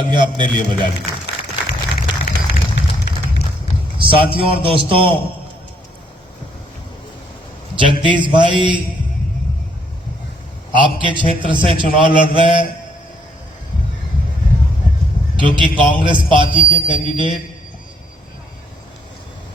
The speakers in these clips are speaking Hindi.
तालियां अपने लिए बजा लीजिए। साथियों और दोस्तों, जगदीश भाई आपके क्षेत्र से चुनाव लड़ रहे हैं क्योंकि कांग्रेस पार्टी के कैंडिडेट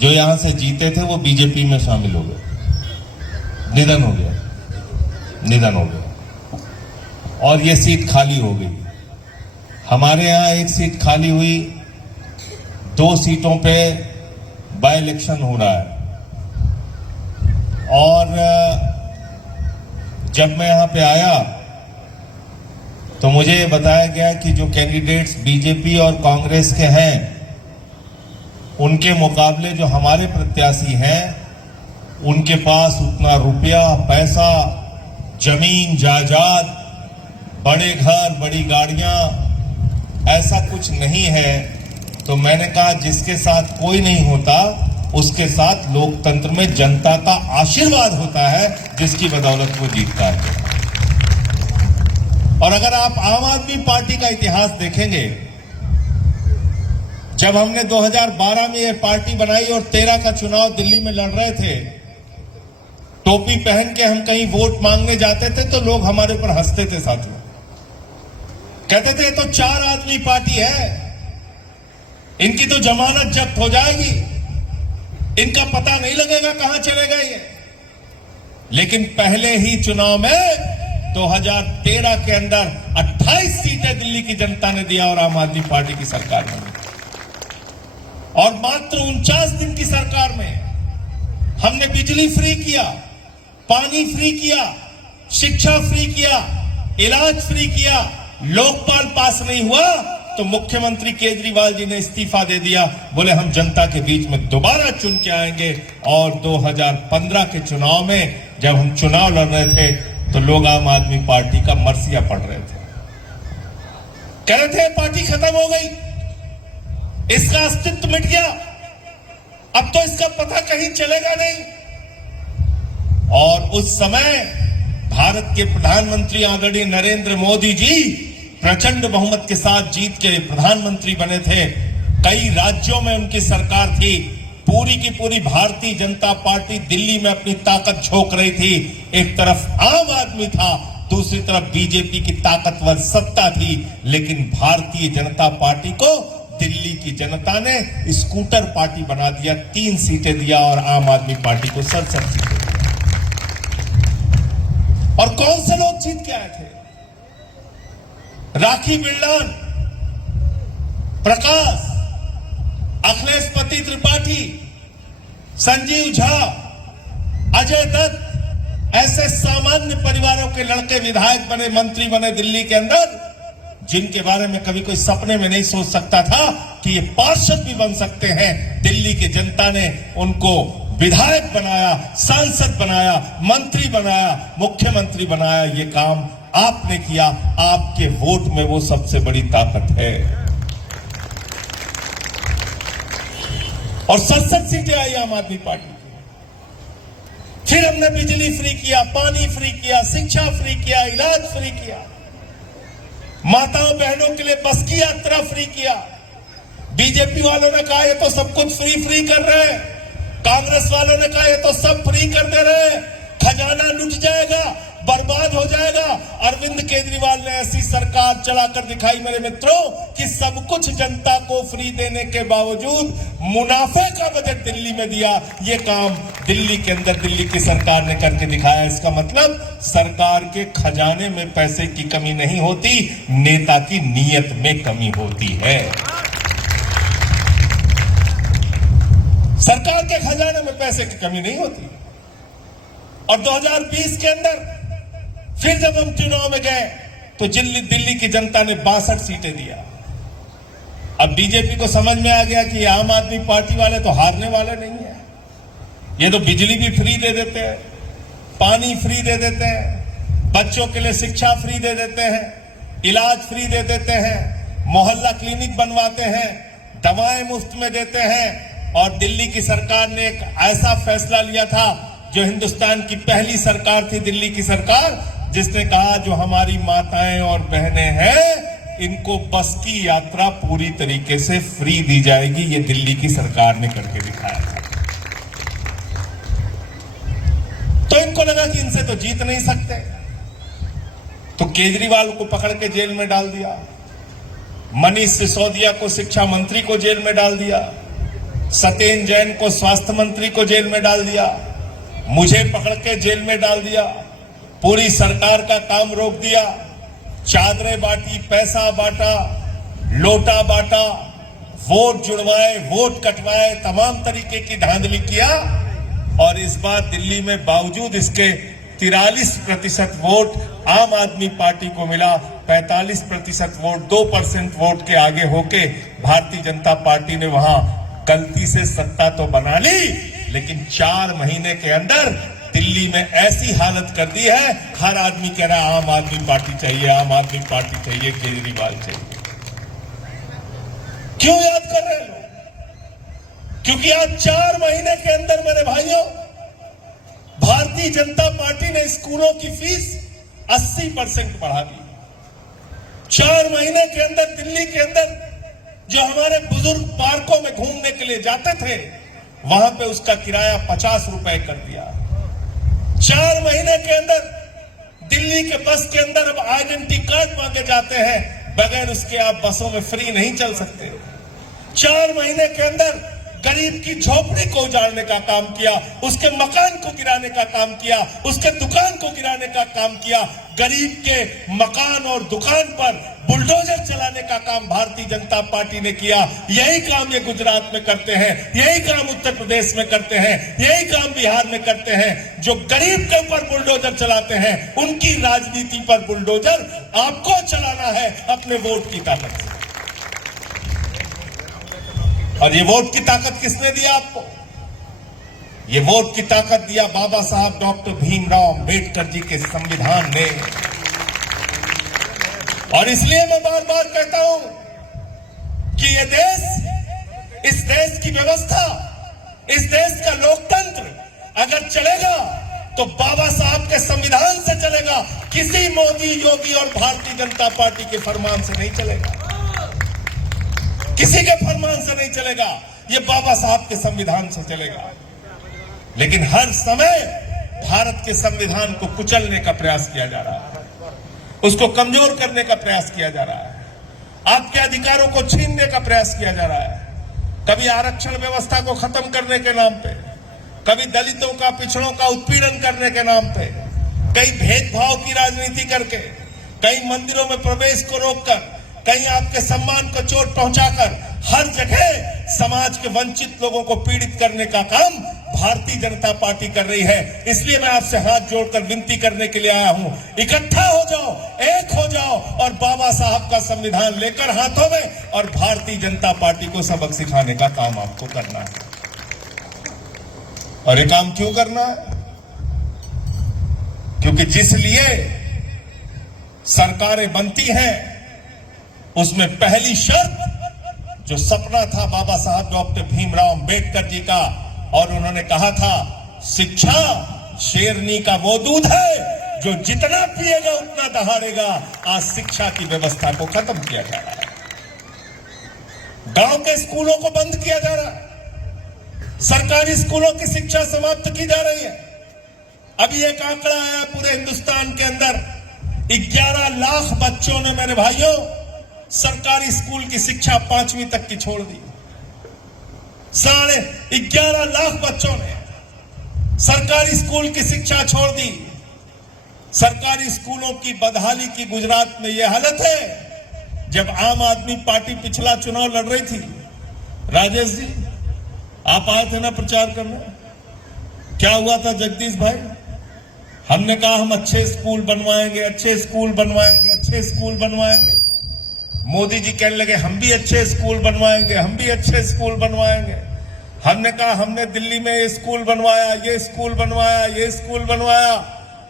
जो यहां से जीते थे वो बीजेपी में शामिल हो गए, निधन हो गया और ये सीट खाली हो गई। हमारे यहां एक सीट खाली हुई, 2 सीटों पे बाय इलेक्शन हो रहा है। और जब मैं यहां पे आया तो मुझे बताया गया कि जो कैंडिडेट्स बीजेपी और कांग्रेस के हैं उनके मुकाबले जो हमारे प्रत्याशी हैं उनके पास उतना रुपया पैसा, जमीन जायदाद, बड़े घर, बड़ी गाड़ियां, ऐसा कुछ नहीं है। तो मैंने कहा जिसके साथ कोई नहीं होता उसके साथ लोकतंत्र में जनता का आशीर्वाद होता है, जिसकी बदौलत वो जीतता है। और अगर आप आम आदमी पार्टी का इतिहास देखेंगे, जब हमने 2012 में ये पार्टी बनाई और 13 का चुनाव दिल्ली में लड़ रहे थे, टोपी पहन के हम कहीं वोट मांगने जाते थे तो लोग हमारे ऊपर हंसते थे साथियों, कहते थे तो 4 आदमी पार्टी है, इनकी तो जमानत जब्त हो जाएगी, इनका पता नहीं लगेगा कहां चलेगा ये। लेकिन पहले ही चुनाव में 2013 के अंदर 28 सीटें दिल्ली की जनता ने दिया और आम आदमी पार्टी की सरकार में, और मात्र 49 दिन की सरकार में हमने बिजली फ्री किया, पानी फ्री किया, शिक्षा फ्री किया, इलाज फ्री किया। लोकपाल पास नहीं हुआ तो मुख्यमंत्री केजरीवाल जी ने इस्तीफा दे दिया, बोले हम जनता के बीच में दोबारा चुन के आएंगे। और 2015 के चुनाव में जब हम चुनाव लड़ रहे थे तो लोग आम आदमी पार्टी का मरसिया पढ़ रहे थे, कह रहे थे पार्टी खत्म हो गई, इसका अस्तित्व मिट गया, अब तो इसका पता कहीं चलेगा नहीं। और उस समय भारत के प्रधानमंत्री आदरणीय नरेंद्र मोदी जी प्रचंड बहुमत के साथ जीत के प्रधानमंत्री बने थे। कई राज्यों में उनकी सरकार थी। पूरी की पूरी भारतीय जनता पार्टी दिल्ली में अपनी ताकत झोंक रही थी। एक तरफ आम आदमी था, दूसरी तरफ बीजेपी की ताकतवर सत्ता थी। लेकिन भारतीय जनता पार्टी को दिल्ली की जनता ने स्कूटर पार्टी बना दिया, 3 सीटें दिया और आम आदमी पार्टी को 67 सीटें। और कौन से लोग जीत के आए थे? राखी बिरलान, प्रकाश, अखिलेश पति त्रिपाठी, संजीव झा, अजय दत्त, ऐसे सामान्य परिवारों के लड़के विधायक बने, मंत्री बने दिल्ली के अंदर, जिनके बारे में कभी कोई सपने में नहीं सोच सकता था कि ये पार्षद भी बन सकते हैं। दिल्ली की जनता ने उनको विधायक बनाया, सांसद बनाया, मंत्री बनाया, मुख्यमंत्री बनाया। ये काम आपने किया, आपके वोट में वो सबसे बड़ी ताकत है। और 67 सीटें आई आम आदमी पार्टी की। फिर हमने बिजली फ्री किया, पानी फ्री किया, शिक्षा फ्री किया, इलाज फ्री किया, माताओं बहनों के लिए बस की यात्रा फ्री किया। बीजेपी वालों ने कहा ये तो सब कुछ फ्री कर रहे हैं, कांग्रेस वालों ने कहा ये तो सब फ्री कर दे रहे हैं, खजाना लुट जाएगा, बर्बाद हो जाएगा। अरविंद केजरीवाल ने ऐसी सरकार चलाकर दिखाई मेरे मित्रों कि सब कुछ जनता को फ्री देने के बावजूद मुनाफे का बजट दिल्ली में दिया। ये काम दिल्ली के अंदर दिल्ली की सरकार ने करके दिखाया। इसका मतलब सरकार के खजाने में पैसे की कमी नहीं होती, नेता की नीयत में कमी होती है। सरकार के खजाने में पैसे की कमी नहीं होती। और 2020 के अंदर फिर जब हम चुनाव में गए तो दिल्ली की जनता ने 62 सीटें दिया। अब बीजेपी को समझ में आ गया कि आम आदमी पार्टी वाले तो हारने वाले नहीं है, ये तो बिजली भी फ्री दे देते हैं, पानी फ्री दे देते हैं, बच्चों के लिए शिक्षा फ्री दे देते हैं, इलाज फ्री दे देते हैं, मोहल्ला क्लिनिक बनवाते हैं, दवाएं मुफ्त में देते हैं। और दिल्ली की सरकार ने एक ऐसा फैसला लिया था, जो हिंदुस्तान की पहली सरकार थी दिल्ली की सरकार, जिसने कहा जो हमारी माताएं और बहनें हैं इनको बस की यात्रा पूरी तरीके से फ्री दी जाएगी। ये दिल्ली की सरकार ने करके दिखाया था। तो इनको लगा कि इनसे तो जीत नहीं सकते, तो केजरीवाल को पकड़ के जेल में डाल दिया, मनीष सिसोदिया को शिक्षा मंत्री को जेल में डाल दिया, सत्येंद्र जैन को स्वास्थ्य मंत्री को जेल में डाल दिया, मुझे पकड़ के जेल में डाल दिया, पूरी सरकार का काम रोक दिया, चादरें बांटी, पैसा बांटा, लोटा बांटा, वोट जुड़वाए, वोट कटवाए, तमाम तरीके की धांधली किया। और इस बार दिल्ली में बावजूद इसके 43% वोट आम आदमी पार्टी को मिला, 45% वोट 2% वोट के आगे होके भारतीय जनता पार्टी ने वहां गलती से सत्ता तो बना ली, लेकिन 4 महीने के अंदर दिल्ली में ऐसी हालत कर दी है, हर आदमी कह रहा है आम आदमी पार्टी चाहिए, आम आदमी पार्टी चाहिए, केजरीवाल चाहिए। क्यों याद कर रहे हैं लोग? क्योंकि आज 4 महीने के अंदर मेरे भाइयों, भारतीय जनता पार्टी ने स्कूलों की फीस 80% बढ़ा दी। 4 महीने के अंदर दिल्ली के अंदर जो हमारे बुजुर्ग पार्कों में घूमने के लिए जाते थे, वहां पे उसका किराया 50 रुपए कर दिया। 4 महीने के अंदर दिल्ली के बस के अंदर अब आइडेंटिटी कार्ड मांगे जाते हैं, बगैर उसके आप बसों में फ्री नहीं चल सकते। 4 महीने के अंदर गरीब की झोपड़ी को उजाड़ने का काम किया, उसके मकान को गिराने का काम किया, उसके दुकान को गिराने का काम किया। गरीब के मकान और दुकान पर बुलडोजर चलाने का काम भारतीय जनता पार्टी ने किया। यही काम ये गुजरात में करते हैं, यही काम उत्तर प्रदेश में करते हैं, यही काम बिहार में करते हैं। जो गरीब के ऊपर बुलडोजर चलाते हैं, उनकी राजनीति पर बुलडोजर आपको चलाना है अपने वोट की ताकत से। और ये वोट की ताकत किसने दिया आपको? ये वोट की ताकत दिया बाबा साहब डॉक्टर भीमराव अंबेडकर जी के संविधान ने। और इसलिए मैं बार बार कहता हूं कि ये देश, इस देश की व्यवस्था, इस देश का लोकतंत्र अगर चलेगा तो बाबा साहब के संविधान से चलेगा, किसी मोदी, योगी और भारतीय जनता पार्टी के फरमान से नहीं चलेगा, किसी के फरमान से नहीं चलेगा, ये बाबा साहब के संविधान से चलेगा। लेकिन हर समय भारत के संविधान को कुचलने का प्रयास किया जा रहा है, उसको कमजोर करने का प्रयास किया जा रहा है, आपके अधिकारों को छीनने का प्रयास किया जा रहा है। कभी आरक्षण व्यवस्था को खत्म करने के नाम पे, कभी दलितों का, पिछड़ों का उत्पीड़न करने के नाम पे, कहीं भेदभाव की राजनीति करके, कहीं मंदिरों में प्रवेश को रोककर, कहीं आपके सम्मान को चोट पहुंचाकर, हर जगह समाज के वंचित लोगों को पीड़ित करने का काम भारतीय जनता पार्टी कर रही है। इसलिए मैं आपसे हाथ जोड़कर विनती करने के लिए आया हूं, इकट्ठा हो जाओ, एक हो जाओ और बाबा साहब का संविधान लेकर हाथों में और भारतीय जनता पार्टी को सबक सिखाने का काम आपको करना है। और ये काम क्यों करना है? क्योंकि जिस लिए सरकारें बनती हैं, उसमें पहली शर्त, जो सपना था बाबा साहब डॉक्टर भीमराव अंबेडकर जी का, और उन्होंने कहा था शिक्षा शेरनी का वो दूध है जो जितना पिएगा उतना दहाड़ेगा। आज शिक्षा की व्यवस्था को खत्म किया जा रहा है, गांव के स्कूलों को बंद किया जा रहा है, सरकारी स्कूलों की शिक्षा समाप्त की जा रही है। अभी एक आंकड़ा आया पूरे हिंदुस्तान के अंदर 11 लाख बच्चों ने, मेरे भाइयों, सरकारी स्कूल की शिक्षा 5वीं तक की छोड़ दी। 11.5 लाख बच्चों ने सरकारी स्कूल की शिक्षा छोड़ दी। सरकारी स्कूलों की बदहाली की गुजरात में यह हालत है। जब आम आदमी पार्टी पिछला चुनाव लड़ रही थी, राजेश जी आप आए थे ना प्रचार करने, क्या हुआ था जगदीश भाई? हमने कहा हम अच्छे स्कूल बनवाएंगे, अच्छे स्कूल बनवाएंगे, अच्छे स्कूल बनवाएंगे। मोदी जी कहने लगे हम भी अच्छे स्कूल बनवाएंगे, हम भी अच्छे स्कूल बनवाएंगे। हमने कहा हमने दिल्ली में ये स्कूल बनवाया, ये स्कूल बनवाया, ये स्कूल बनवाया।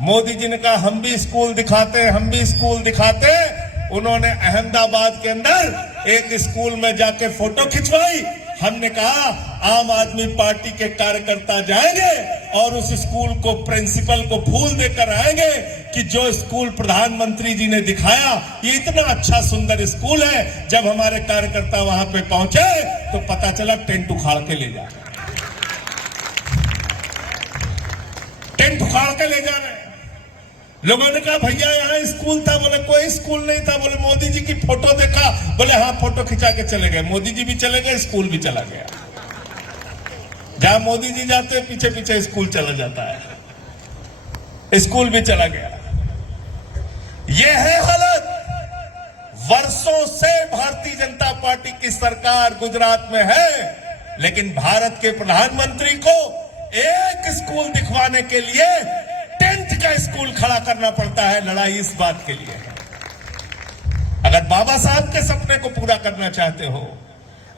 मोदी जी ने कहा हम भी स्कूल दिखाते हैं, हम भी स्कूल दिखाते हैं। उन्होंने अहमदाबाद के अंदर एक स्कूल में जाके फोटो खिंचवाई। हमने कहा आम आदमी पार्टी के कार्यकर्ता जाएंगे और उस स्कूल को प्रिंसिपल को फूल देकर आएंगे कि जो स्कूल प्रधानमंत्री जी ने दिखाया ये इतना अच्छा सुंदर स्कूल है। जब हमारे कार्यकर्ता वहां पे पहुंचे तो पता चला टेंट उखाड़ के ले जा रहे, टेंट उखाड़ के ले जा रहे हैं। लोगों ने कहा भैया यहाँ स्कूल था, बोले कोई स्कूल नहीं था। बोले मोदी जी की फोटो देखा, बोले हाँ फोटो खिंचा के चले गए। मोदी जी भी चले गए, स्कूल भी चला गया। जहां मोदी जी जाते हैं पीछे पीछे स्कूल चला जाता है, स्कूल भी चला गया। यह है हालत। वर्षों से भारतीय जनता पार्टी की सरकार गुजरात में है, लेकिन भारत के प्रधानमंत्री को एक स्कूल दिखवाने के लिए टेंथ का स्कूल खड़ा करना पड़ता है। लड़ाई इस बात के लिए है। अगर बाबा साहब के सपने को पूरा करना चाहते हो,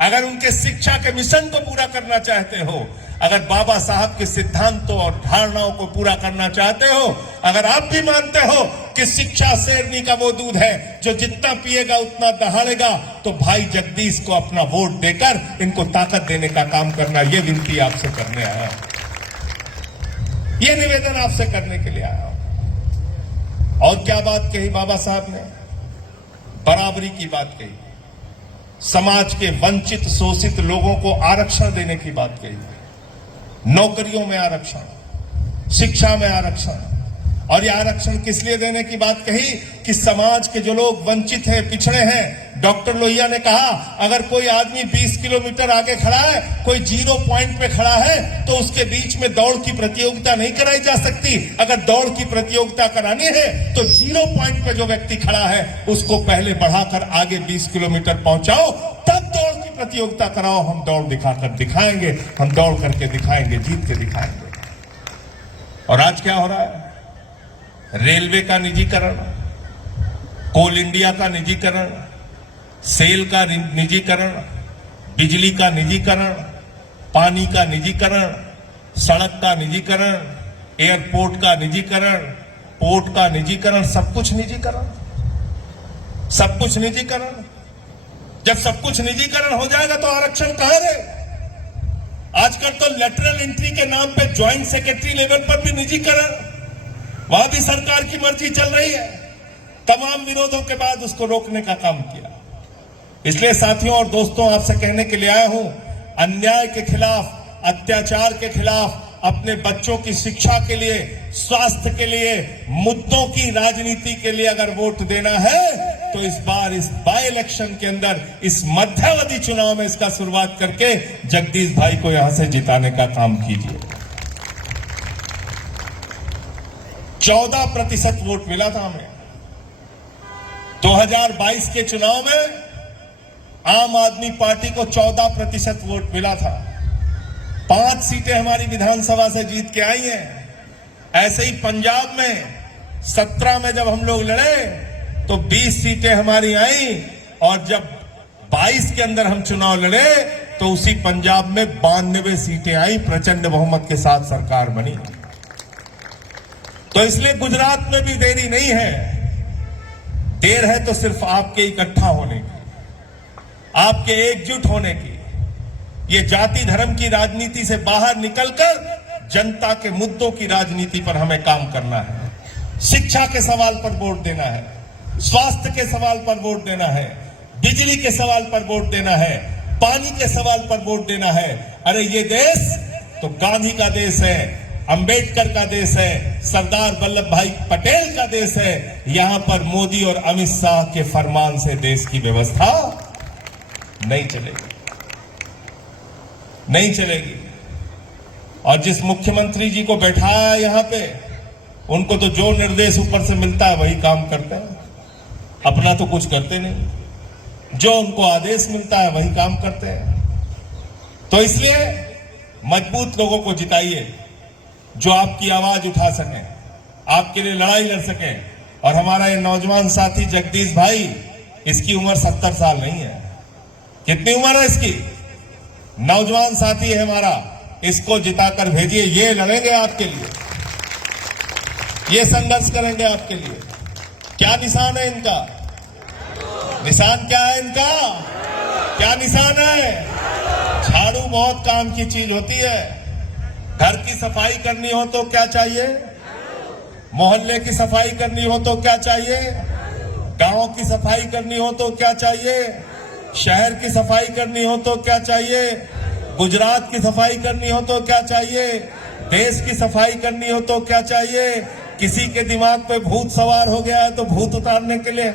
अगर उनके शिक्षा के मिशन को पूरा करना चाहते हो, अगर बाबा साहब के सिद्धांतों और धारणाओं को पूरा करना चाहते हो, अगर आप भी मानते हो कि शिक्षा शेरनी का वो दूध है जो जितना पिएगा उतना दहाड़ेगा, तो भाई जगदीश को अपना वोट देकर इनको ताकत देने का काम करना। ये विनती आपसे करने आया हूं, ये निवेदन आपसे करने के लिए आया हूं। और क्या बात कही बाबा साहब ने? बराबरी की बात कही, समाज के वंचित शोषित लोगों को आरक्षण देने की बात कही, नौकरियों में आरक्षण, शिक्षा में आरक्षण। और ये आरक्षण किस लिए देने की बात कही? कि समाज के जो लोग वंचित हैं, पिछड़े हैं। डॉक्टर लोहिया ने कहा अगर कोई आदमी 20 किलोमीटर आगे खड़ा है, कोई 0 पॉइंट पे खड़ा है, तो उसके बीच में दौड़ की प्रतियोगिता नहीं कराई जा सकती। अगर दौड़ की प्रतियोगिता करानी है तो 0 पॉइंट पे जो व्यक्ति खड़ा है उसको पहले बढ़ाकर आगे 20 किलोमीटर पहुंचाओ, तब दौड़ की प्रतियोगिता कराओ। हम दौड़ दिखाकर दिखाएंगे, हम दौड़ करके दिखाएंगे, जीत के दिखाएंगे। और आज क्या हो रहा है? रेलवे का निजीकरण, कोल इंडिया का निजीकरण, सेल का निजीकरण, बिजली का निजीकरण, पानी का निजीकरण, सड़क का निजीकरण, एयरपोर्ट का निजीकरण, पोर्ट का निजीकरण, सब कुछ निजीकरण, सब कुछ निजीकरण। जब सब कुछ निजीकरण हो जाएगा तो आरक्षण कहां रहे? आजकल तो लेटरल एंट्री के नाम पे ज्वाइंट सेक्रेटरी लेवल पर भी निजीकरण, वहां भी सरकार की मर्जी चल रही है। तमाम विरोधों के बाद उसको रोकने का काम किया। इसलिए साथियों और दोस्तों, आपसे कहने के लिए आया हूं, अन्याय के खिलाफ, अत्याचार के खिलाफ, अपने बच्चों की शिक्षा के लिए, स्वास्थ्य के लिए, मुद्दों की राजनीति के लिए अगर वोट देना है तो इस बार इस बाय इलेक्शन के अंदर, इस मध्यावधि चुनाव में इसका शुरुआत करके जगदीश भाई को यहां से जिताने का काम कीजिए। 14% वोट मिला था हमें 2022 के चुनाव में। आम आदमी पार्टी को 14% वोट मिला था। 5 सीटें हमारी विधानसभा से जीत के आई हैं। ऐसे ही पंजाब में 17 में जब हम लोग लड़े तो 20 सीटें हमारी आई, और जब 22 के अंदर हम चुनाव लड़े तो उसी पंजाब में 92 सीटें आई, प्रचंड बहुमत के साथ सरकार बनी। तो इसलिए गुजरात में भी देरी नहीं है। देर है तो सिर्फ आपके इकट्ठा होने की, आपके एकजुट होने की। ये जाति धर्म की राजनीति से बाहर निकलकर जनता के मुद्दों की राजनीति पर हमें काम करना है। शिक्षा के सवाल पर वोट देना है, स्वास्थ्य के सवाल पर वोट देना है, बिजली के सवाल पर वोट देना है, पानी के सवाल पर वोट देना है। अरे ये देश तो गांधी का देश है, अंबेडकर का देश है, सरदार वल्लभ भाई पटेल का देश है। यहां पर मोदी और अमित शाह के फरमान से देश की व्यवस्था नहीं चलेगी, नहीं चलेगी। और जिस मुख्यमंत्री जी को बैठाया यहां पे, उनको तो जो निर्देश ऊपर से मिलता है वही काम करते हैं, अपना तो कुछ करते नहीं। जो उनको आदेश मिलता है वही काम करते हैं। तो इसलिए मजबूत लोगों को जिताइए जो आपकी आवाज उठा सकें, आपके लिए लड़ाई लड़ सकें। और हमारा ये नौजवान साथी जगदीश भाई, इसकी उम्र 70 साल नहीं है। कितनी उम्र है इसकी? नौजवान साथी है हमारा, इसको जिताकर भेजिए। ये लड़ेंगे आपके लिए, ये संघर्ष करेंगे आपके लिए। क्या निशान है इनका? निशान क्या है इनका? क्या निशान है? झाड़ू बहुत काम की चीज होती है। घर की सफाई करनी हो तो क्या चाहिए? मोहल्ले की सफाई करनी हो तो क्या चाहिए? गांव की सफाई करनी हो तो क्या चाहिए? शहर की सफाई करनी हो तो क्या चाहिए? गुजरात की सफाई करनी हो तो क्या चाहिए? देश की सफाई करनी हो तो क्या चाहिए? किसी के दिमाग पे भूत सवार हो गया है तो भूत उतारने के लिए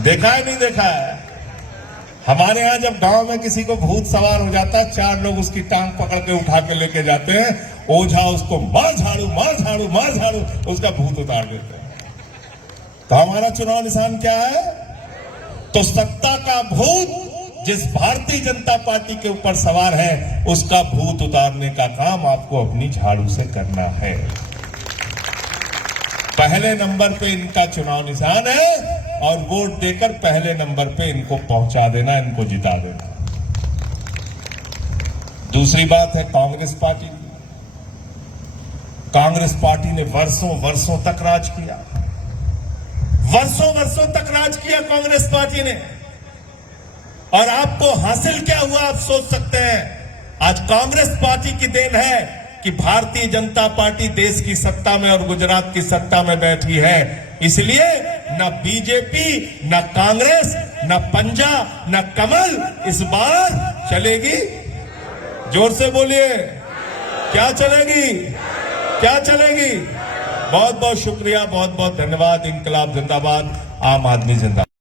देखा है नहीं देखा है? हमारे यहां जब गांव में किसी को भूत सवार हो जाता है, 4 लोग उसकी टांग पकड़ के उठा के लेके जाते हैं, ओझा उसको मार झाड़ू मार झाड़ू मार झाड़ू, उसका भूत उतार देते हैं। तो हमारा चुनाव निशान क्या है? तो सत्ता का भूत जिस भारतीय जनता पार्टी के ऊपर सवार है, उसका भूत उतारने का काम आपको अपनी झाड़ू से करना है। पहले नंबर पे इनका चुनाव निशान है और वोट देकर पहले नंबर पे इनको पहुंचा देना, इनको जिता देना। दूसरी बात है कांग्रेस पार्टी। कांग्रेस पार्टी ने वर्षों वर्षों तक राज किया, वर्षों वर्षों तक राज किया कांग्रेस पार्टी ने। और आपको हासिल क्या हुआ आप सोच सकते हैं। आज कांग्रेस पार्टी की देन है कि भारतीय जनता पार्टी देश की सत्ता में और गुजरात की सत्ता में बैठी है। इसलिए न बीजेपी, न कांग्रेस, न पंजा, न कमल इस बार चलेगी। जोर से बोलिए, क्या चलेगी? क्या चलेगी? बहुत बहुत शुक्रिया, बहुत बहुत धन्यवाद। इनकलाब जिंदाबाद, आम आदमी जिंदाबाद।